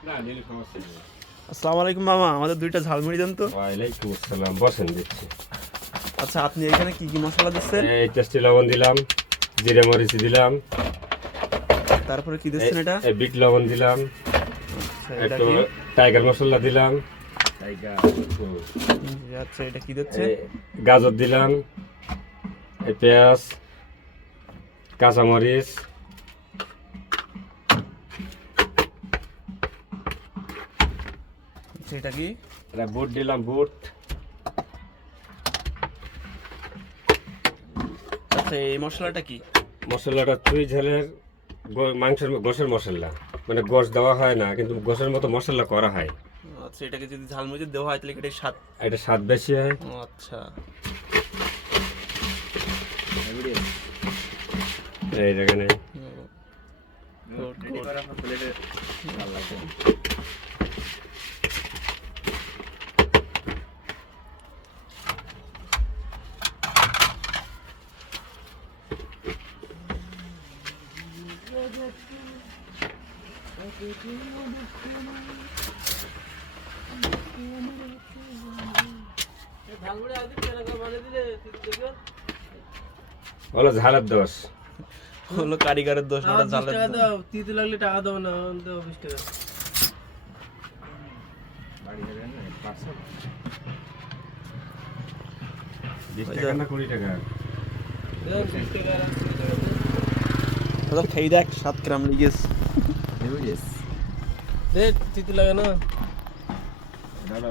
আসসালামু আলাইকুম মামা, আমাদের দুইটা ঝালমুড়ি দেন তো। ওয়ালাইকুম আসসালাম। বসেন দিচ্ছি। আচ্ছা, আপনি এখানে কি কি মশলা দিচ্ছেন? এই টেস্টি লবণ দিলাম, জিরে মরিচ দিলাম, তারপরে কি দিচ্ছেন এটা? এই বিট লবণ দিলাম, আচ্ছা, এটা একটু কি? টাইগার মশলা দিলাম, আচ্ছা, এটা কি দিচ্ছেন? এই গাজর দিলাম, এই পেঁয়াজ, কাঁচামরিচ, আচ্ছা, এটা কি? এটা বুট দিলাম, বুট। আচ্ছা, এই মশলাটা কি? মশলাটা চুই ঝালের মাংসের গোশের মশলা, মানে গোশ দেওয়া হয় না, কিন্তু গোশের মতো মশলা করা হয়। আচ্ছা, এটাকে যদি ঝালমুড়ি দেওয়া হয় তাহলে এটা স্বাদ। এটা স্বাদ বেশি হয়। ও আচ্ছা। এই যেখানে হলো ঝালের দোষ। হলো কারিগরের দোষ, ওটা ঝালের দোষ। তিতে লাগলে টাকা দেবো না, 20 টাকা। 20 টাকা না 20 টাকা? 20 টাকা। দাদা খেয়ে দেখ, 7 গ্রাম লিগেস। তিতে লাগে না। ঝাল